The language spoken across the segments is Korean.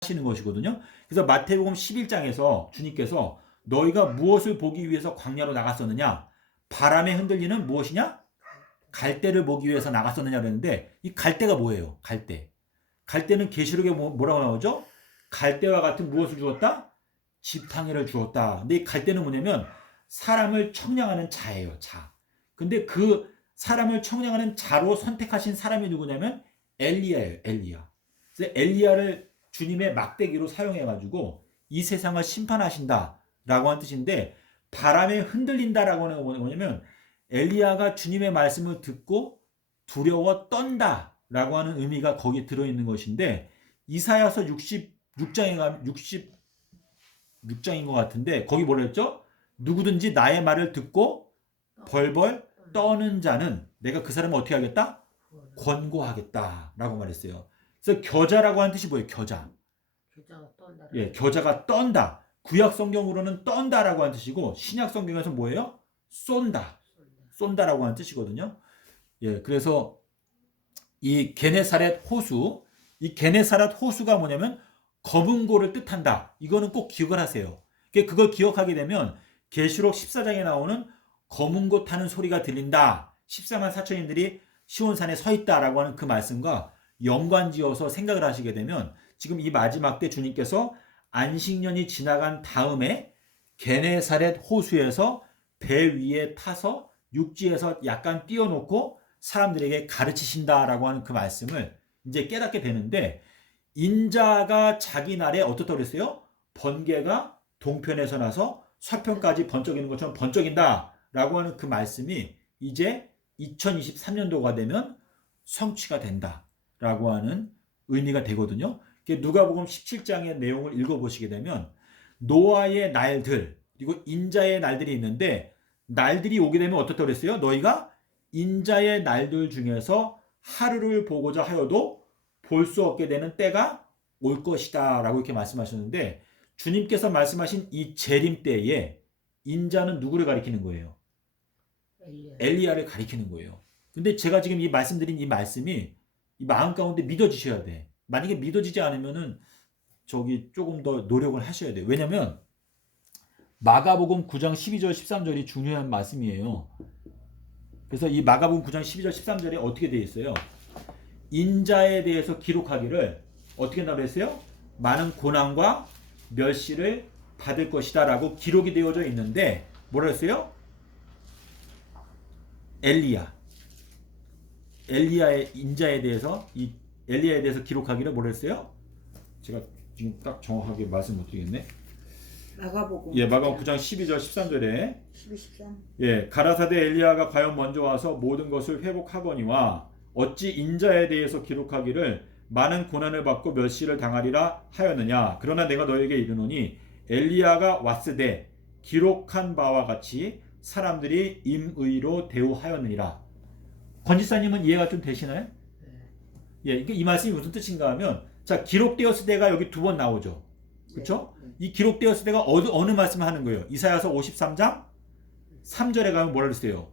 하시는 것이거든요. 그래서 마태복음 11장에서 주님께서 너희가 무엇을 보기 위해서 광야로 나갔었느냐? 바람에 흔들리는 무엇이냐? 갈대를 보기 위해서 나갔었느냐 그랬는데 이 갈대가 뭐예요? 갈대. 갈대는 계시록에 뭐라고 나오죠? 갈대와 같은 무엇을 주었다? 지팡이를 주었다. 근데 이 갈대는 뭐냐면 사람을 청량하는 자예요. 자. 근데 그 사람을 청량하는 자로 선택하신 사람이 누구냐면 엘리야예요. 엘리야. 그래서 엘리야를 주님의 막대기로 사용해가지고 이 세상을 심판하신다라고 하는 뜻인데 바람에 흔들린다라고 하는 건 뭐냐면 엘리야가 주님의 말씀을 듣고 두려워 떤다라고 하는 의미가 거기에 들어있는 것인데 이사야서 66장인 것 같은데 거기 뭐라 했죠? 누구든지 나의 말을 듣고 벌벌 떠는 자는 내가 그 사람을 어떻게 하겠다? 권고하겠다라고 말했어요. 그래서 겨자라고 하는 뜻이 뭐예요? 겨자. 예, 겨자가 떤다. 구약 성경으로는 떤다라고 하는 뜻이고 신약 성경에서 뭐예요? 쏜다. 쏜다라고 하는 뜻이거든요. 예, 그래서 이 게네사렛 호수, 이 게네사렛 호수가 뭐냐면 검은 고를 뜻한다. 이거는 꼭 기억을 하세요. 그걸 기억하게 되면 계시록 14장에 나오는 검은 고 타는 소리가 들린다. 14만 4천인들이 시온산에 서 있다라고 하는 그 말씀과 연관지어서 생각을 하시게 되면 지금 이 마지막 때 주님께서 안식년이 지나간 다음에 게네사렛 호수에서 배 위에 타서 육지에서 약간 띄워놓고 사람들에게 가르치신다라고 하는 그 말씀을 이제 깨닫게 되는데 인자가 자기 날에 어떻다고 그랬어요? 번개가 동편에서 나서 서편까지 번쩍이는 것처럼 번쩍인다라고 하는 그 말씀이 이제 2023년도가 되면 성취가 된다라고 하는 의미가 되거든요. 누가복음 17장의 내용을 읽어보시게 되면 노아의 날들 그리고 인자의 날들이 있는데 날들이 오게 되면 어떻다고 그랬어요? 너희가 인자의 날들 중에서 하루를 보고자 하여도 볼 수 없게 되는 때가 올 것이다 라고 이렇게 말씀하셨는데 주님께서 말씀하신 이 재림 때에 인자는 누구를 가리키는 거예요? 엘리야를 가리키는 거예요. 근데 제가 지금 이 말씀드린 이 말씀이 이 마음 가운데 믿어지셔야 돼. 만약에 믿어지지 않으면은 조금 더 노력을 하셔야 돼요. 왜냐면 마가복음 9장 12절 13절이 중요한 말씀이에요. 그래서 이 마가복음 9장 12절 13절에 어떻게 되어 있어요? 인자에 대해서 기록하기를 어떻게 나와 있어요? 많은 고난과 멸시를 받을 것이다 라고 기록이 되어져 있는데 뭐라 했어요? 엘리야의 인자에 대해서 이 엘리야에 대해서 기록하기를 뭐라 했어요? 제가 지금 딱 정확하게 말씀 못 드리겠네. 마가복음. 예, 마가복음 9장 12절 13절에 12, 13. 예, 가라사대 엘리야가 과연 먼저 와서 모든 것을 회복하거니와 어찌 인자에 대해서 기록하기를 많은 고난을 받고 멸시를 당하리라 하였느냐. 그러나 내가 너에게 이르노니 엘리야가 왔으되 기록한 바와 같이 사람들이 임의로 대우하였느니라. 권지사님은 이해가 좀 되시나요? 예, 이 말씀이 무슨 뜻인가 하면 자 기록되었을 때가 여기 두 번 나오죠. 그렇죠? 이 기록되었을 때가 어느 말씀을 하는 거예요? 이사야서 53장 3절에 가면 뭐라 그랬어요?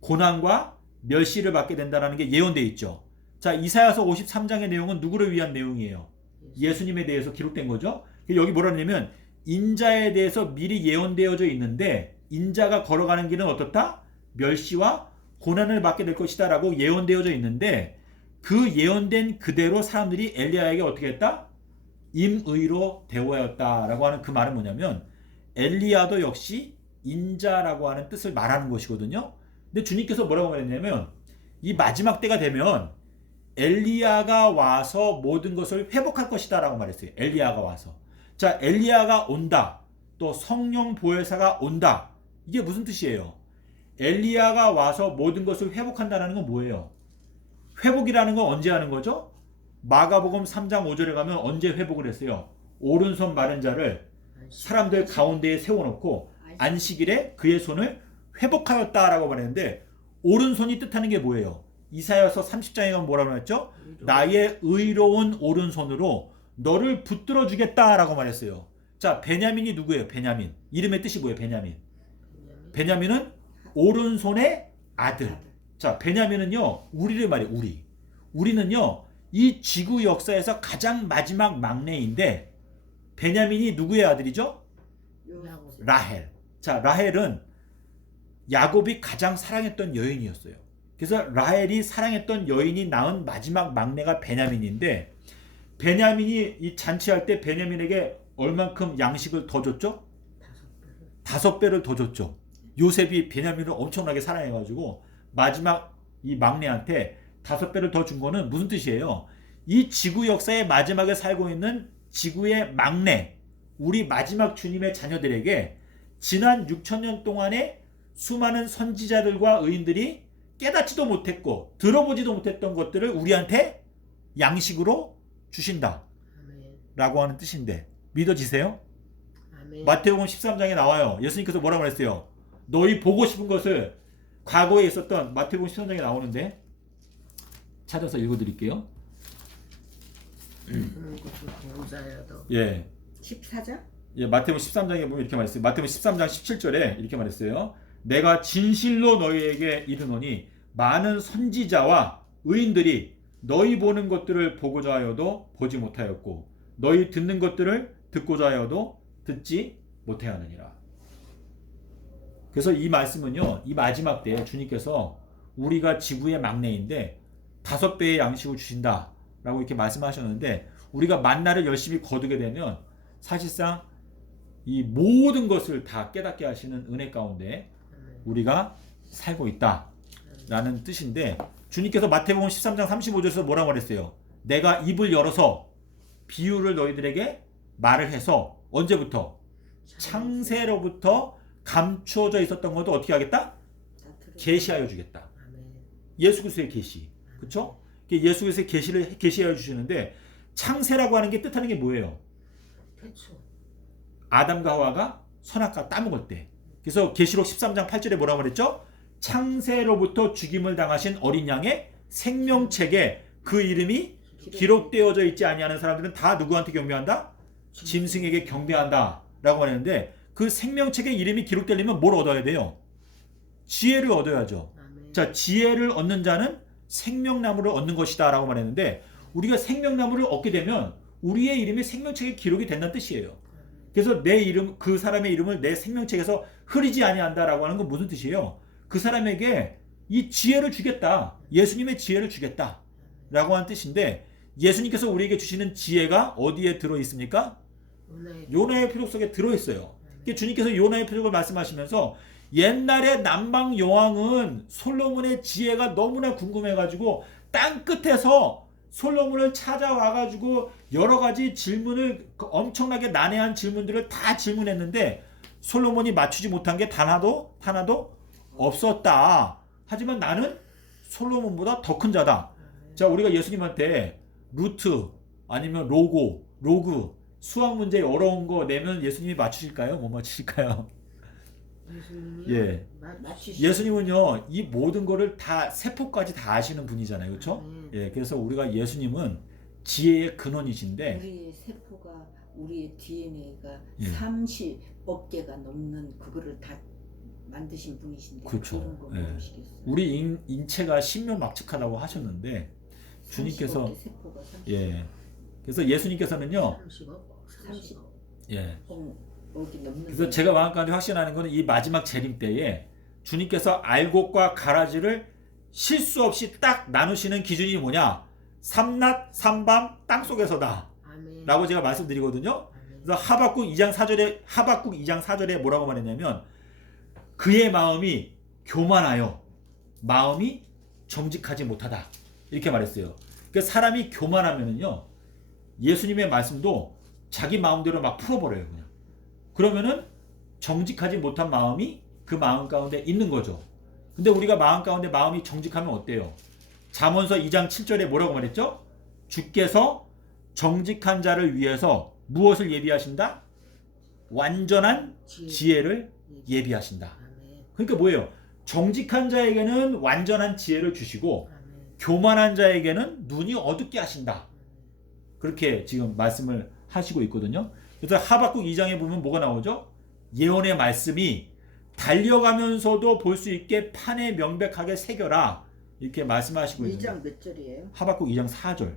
고난과 멸시를 받게 된다는 게 예언되어 있죠. 자, 이사야서 53장의 내용은 누구를 위한 내용이에요? 예수님에 대해서 기록된 거죠. 여기 뭐라 하냐면 인자에 대해서 미리 예언되어져 있는데 인자가 걸어가는 길은 어떻다? 멸시와 고난을 받게 될 것이다 라고 예언되어져 있는데 그 예언된 그대로 사람들이 엘리야에게 어떻게 했다? 임의로 대우하였다라고 하는 그 말은 뭐냐면 엘리야도 역시 인자라고 하는 뜻을 말하는 것이거든요. 근데 주님께서 뭐라고 말했냐면 이 마지막 때가 되면 엘리야가 와서 모든 것을 회복할 것이다 라고 말했어요. 엘리야가 와서. 자, 엘리야가 온다. 또 성령 보혜사가 온다. 이게 무슨 뜻이에요? 엘리야가 와서 모든 것을 회복한다는 건 뭐예요? 회복이라는 건 언제 하는 거죠? 마가복음 3장 5절에 가면 언제 회복을 했어요? 오른손 마른 자를 사람들 가운데에 세워놓고 안식일에 그의 손을 회복하였다라고 말했는데 오른손이 뜻하는 게 뭐예요? 이사야서 30장에 가면 뭐라고 했죠? 나의 의로운 오른손으로 너를 붙들어 주겠다라고 말했어요. 자, 베냐민이 누구예요? 베냐민. 이름의 뜻이 뭐예요? 베냐민은 오른손의 아들. 자, 베냐민은요, 우리를 말해요. 우리는요, 이 지구 역사에서 가장 마지막 막내인데 베냐민이 누구의 아들이죠? 라헬. 자, 라헬은 야곱이 가장 사랑했던 여인이었어요. 그래서 라헬이 사랑했던 여인이 낳은 마지막 막내가 베냐민인데 베냐민이 이 잔치할 때 베냐민에게 얼만큼 양식을 더 줬죠? 5배를 더 줬죠. 요셉이 베냐민을 엄청나게 사랑해가지고 마지막 이 막내한테 5배를 더 준 거는 무슨 뜻이에요? 이 지구 역사의 마지막에 살고 있는 지구의 막내, 우리 마지막 주님의 자녀들에게 지난 6천년 동안에 수많은 선지자들과 의인들이 깨닫지도 못했고 들어보지도 못했던 것들을 우리한테 양식으로 주신다 라고 하는 뜻인데 믿어지세요? 마태복음 13장에 나와요. 예수님께서 뭐라고 그랬어요? 너희 보고 싶은 것을 과거에 있었던 마태복음 13장에 나오는데 찾아서 읽어드릴게요. 예. 14장? 예, 마태복음 13장에 보면 이렇게 말했어요. 마태복음 13장 17절에 이렇게 말했어요. 내가 진실로 너희에게 이르노니 많은 선지자와 의인들이 너희 보는 것들을 보고자 하여도 보지 못하였고 너희 듣는 것들을 듣고자 하여도 듣지 못하였느니라. 그래서 이 말씀은요, 이 마지막 때 주님께서 우리가 지구의 막내인데 5배의 양식을 주신다 라고 이렇게 말씀하셨는데 우리가 만나를 열심히 거두게 되면 사실상 이 모든 것을 다 깨닫게 하시는 은혜 가운데 우리가 살고 있다 라는 뜻인데 주님께서 마태복음 13장 35절에서 뭐라고 말했어요? 내가 입을 열어서 비유를 너희들에게 말을 해서 언제부터? 창세로부터 감추어져 있었던 것도 어떻게 하겠다? 계시하여 주겠다. 예수 그리스도의 계시. 그렇죠? 예수 그리스도의 계시를 계시하여 주시는데 창세라고 하는 게 뜻하는 게 뭐예요? 아담과 하와가 선악과 따먹을 때. 그래서 계시록 13장 8절에 뭐라고 그랬죠? 창세로부터 죽임을 당하신 어린 양의 생명책에 그 이름이 기록되어져 있지 아니하는 사람들은 다 누구한테 경배한다? 짐승에게 경배한다 라고 하는데 그 생명책에 이름이 기록되려면 뭘 얻어야 돼요? 지혜를 얻어야죠. 자, 지혜를 얻는 자는 생명나무를 얻는 것이다 라고 말했는데 우리가 생명나무를 얻게 되면 우리의 이름이 생명책에 기록이 된다는 뜻이에요. 그래서 내 이름, 그 사람의 이름을 내 생명책에서 흐리지 아니한다라고 하는 건 무슨 뜻이에요? 그 사람에게 이 지혜를 주겠다. 예수님의 지혜를 주겠다 라고 하는 뜻인데 예수님께서 우리에게 주시는 지혜가 어디에 들어있습니까? 요나의 표적 속에 들어있어요. 주님께서 요나의 표적을 말씀하시면서 옛날에 남방 여왕은 솔로몬의 지혜가 너무나 궁금해가지고 땅 끝에서 솔로몬을 찾아와가지고 여러 가지 질문을 엄청나게 난해한 질문들을 다 질문했는데 솔로몬이 맞추지 못한 게 단 하나도 없었다. 하지만 나는 솔로몬보다 더 큰 자다. 자, 우리가 예수님한테 루트 아니면 로그 수학 문제 어려운 거 내면 예수님이 맞추실까요? 못 맞추실까요? 예. 예수님은요 이 모든 거를 다 세포까지 다 아시는 분이잖아요, 그렇죠? 예, 그래서 우리가 예수님은 지혜의 근원이신데 우리의 세포가 우리의 DNA가 예. 30억 개가 넘는 그거를 다 만드신 분이신데 그렇죠. 그런 거 예. 모르시겠어요? 우리 인체가 신묘막측하다고 하셨는데 주님께서 30억 개 세포가 30억 예, 그래서 예수님께서는요 30억 예. 넘는 그래서 제가 마음까지 확신하는 것은 이 마지막 재림 때에 주님께서 알곡과 가라지를 실수 없이 딱 나누시는 기준이 뭐냐? 삼낮 삼밤 땅속에서다 라고 제가 말씀드리거든요. 그래서 하박국 2장 4절에 뭐라고 말했냐면 그의 마음이 교만하여 마음이 정직하지 못하다 이렇게 말했어요. 그러니까 사람이 교만하면은요 예수님의 말씀도 자기 마음대로 막 풀어버려요. 그냥. 그러면은 정직하지 못한 마음이 그 마음 가운데 있는 거죠. 근데 우리가 마음 가운데 마음이 정직하면 어때요? 잠언서 2장 7절에 뭐라고 말했죠? 주께서 정직한 자를 위해서 무엇을 예비하신다? 완전한 지혜를 예비하신다. 그러니까 뭐예요? 정직한 자에게는 완전한 지혜를 주시고 교만한 자에게는 눈이 어둡게 하신다. 그렇게 지금 말씀을 하시고 있거든요. 그래서 하박국 2장에 보면 뭐가 나오죠? 예언의 말씀이 달려가면서도 볼 수 있게 판에 명백하게 새겨라. 이렇게 말씀하시고 있는데 2장 몇 절이에요? 하박국 2장 4절.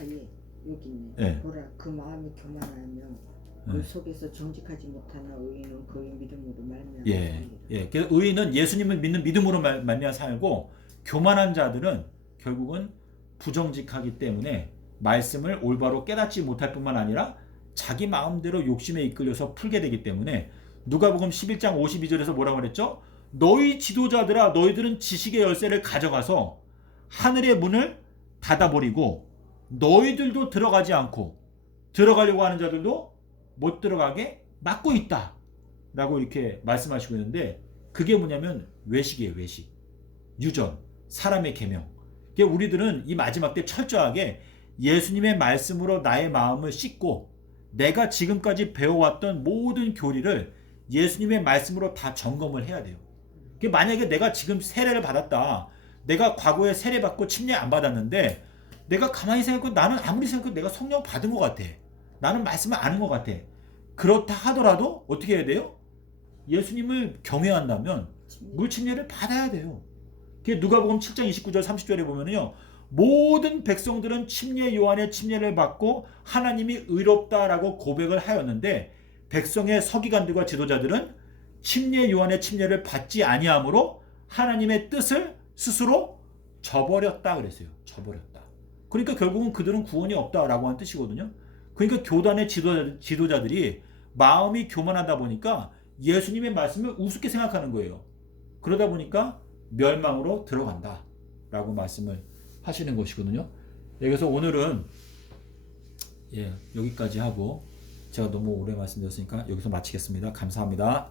아예 여기 있네. 예. 보라 그 마음이 교만하면 예. 그 속에서 정직하지 못하나 의인은 그의 믿음으로 말미암아 예, 살리라. 예. 그래서 의인은 예수님을 믿는 믿음으로 말미암아 살고 교만한 자들은 결국은 부정직하기 때문에 말씀을 올바로 깨닫지 못할 뿐만 아니라 자기 마음대로 욕심에 이끌려서 풀게 되기 때문에 누가복음 11장 52절에서 뭐라고 그랬죠? 너희 지도자들아 너희들은 지식의 열쇠를 가져가서 하늘의 문을 닫아버리고 너희들도 들어가지 않고 들어가려고 하는 자들도 못 들어가게 막고 있다 라고 이렇게 말씀하시고 있는데 그게 뭐냐면 외식이에요. 외식, 유전, 사람의 계명. 우리들은 이 마지막 때 철저하게 예수님의 말씀으로 나의 마음을 씻고 내가 지금까지 배워왔던 모든 교리를 예수님의 말씀으로 다 점검을 해야 돼요. 만약에 내가 지금 세례를 받았다. 내가 과거에 세례 받고 침례 안 받았는데 내가 가만히 생각해도 나는 아무리 생각해도 내가 성령 받은 것 같아. 나는 말씀을 아는 것 같아. 그렇다 하더라도 어떻게 해야 돼요? 예수님을 경외한다면 물 침례를 받아야 돼요. 누가복음 7장 29절 30절에 보면요. 모든 백성들은 침례 요한의 침례를 받고 하나님이 의롭다라고 고백을 하였는데 백성의 서기관들과 지도자들은 침례 요한의 침례를 받지 아니하므로 하나님의 뜻을 스스로 저버렸다 그랬어요. 저버렸다. 그러니까 결국은 그들은 구원이 없다라고 하는 뜻이거든요. 그러니까 교단의 지도자들이 마음이 교만하다 보니까 예수님의 말씀을 우습게 생각하는 거예요. 그러다 보니까 멸망으로 들어간다 라고 말씀을 하시는 것이거든요. 그래서 오늘은 여기까지 하고 제가 너무 오래 말씀드렸으니까 여기서 마치겠습니다. 감사합니다.